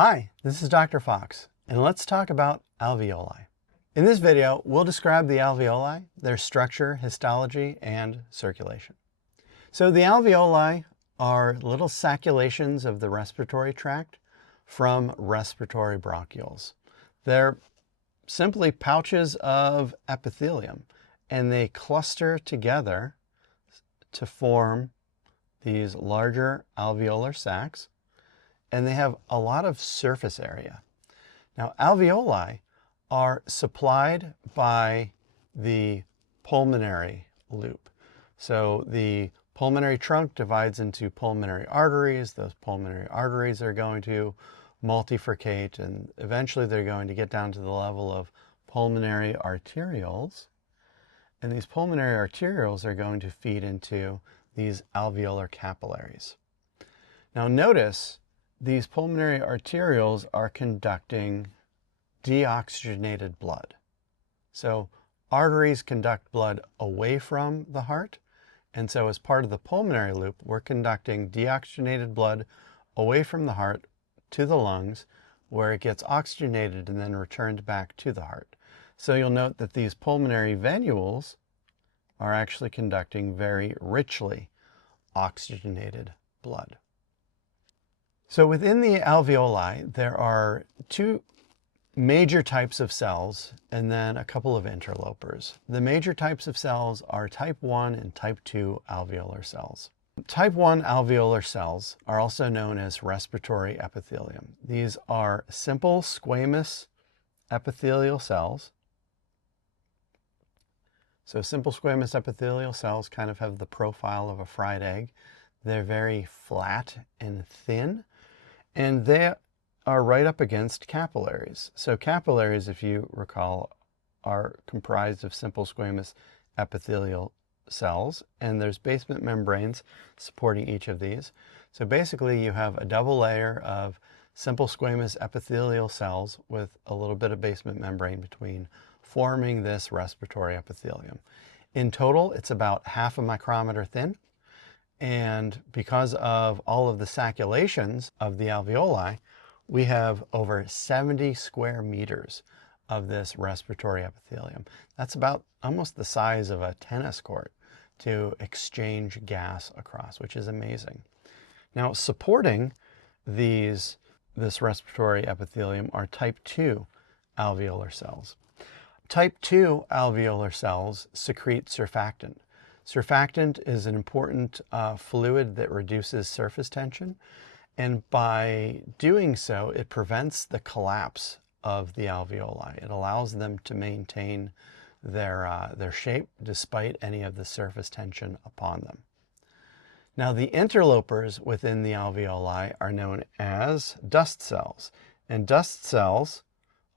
Hi, this is Dr. Fox, and let's talk about alveoli. In this video, we'll describe the alveoli, their structure, histology, and circulation. So the alveoli are little sacculations of the respiratory tract from respiratory bronchioles. They're simply pouches of epithelium, and they cluster together to form these larger alveolar sacs, and they have a lot of surface area. Now, alveoli are supplied by the pulmonary loop. So the pulmonary trunk divides into pulmonary arteries. Those pulmonary arteries are going to multifurcate, and eventually they're going to get down to the level of pulmonary arterioles. And these pulmonary arterioles are going to feed into these alveolar capillaries. Now notice these pulmonary arterioles are conducting deoxygenated blood. So arteries conduct blood away from the heart, and so as part of the pulmonary loop, we're conducting deoxygenated blood away from the heart to the lungs, where it gets oxygenated and then returned back to the heart. So you'll note that these pulmonary venules are actually conducting very richly oxygenated blood. So within the alveoli, there are two major types of cells and then a couple of interlopers. The major types of cells are type 1 and type 2 alveolar cells. Type 1 alveolar cells are also known as respiratory epithelium. These are simple squamous epithelial cells. So simple squamous epithelial cells kind of have the profile of a fried egg. They're very flat and thin, and they are right up against capillaries. So capillaries, if you recall, are comprised of simple squamous epithelial cells, and there's basement membranes supporting each of these. So basically you have a double layer of simple squamous epithelial cells with a little bit of basement membrane between, forming this respiratory epithelium. In total, it's about half a micrometer thin, and because of all of the sacculations of the alveoli, we have over 70 square meters of this respiratory epithelium. That's about almost the size of a tennis court to exchange gas across, which is amazing. Now, supporting this respiratory epithelium are type 2 alveolar cells. Type 2 alveolar cells secrete surfactant. Surfactant is an important fluid that reduces surface tension, and by doing so, it prevents the collapse of the alveoli. It allows them to maintain their shape despite any of the surface tension upon them. Now, the interlopers within the alveoli are known as dust cells, and dust cells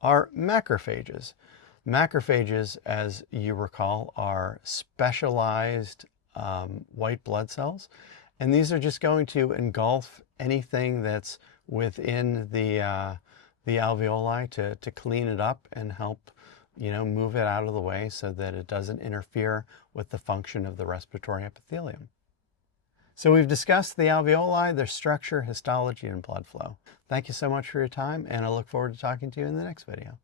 are macrophages. Macrophages, as you recall, are specialized white blood cells, and these are just going to engulf anything that's within the alveoli to clean it up and help, move it out of the way so that it doesn't interfere with the function of the respiratory epithelium. So we've discussed the alveoli, their structure, histology, and blood flow. Thank you so much for your time, and I look forward to talking to you in the next video.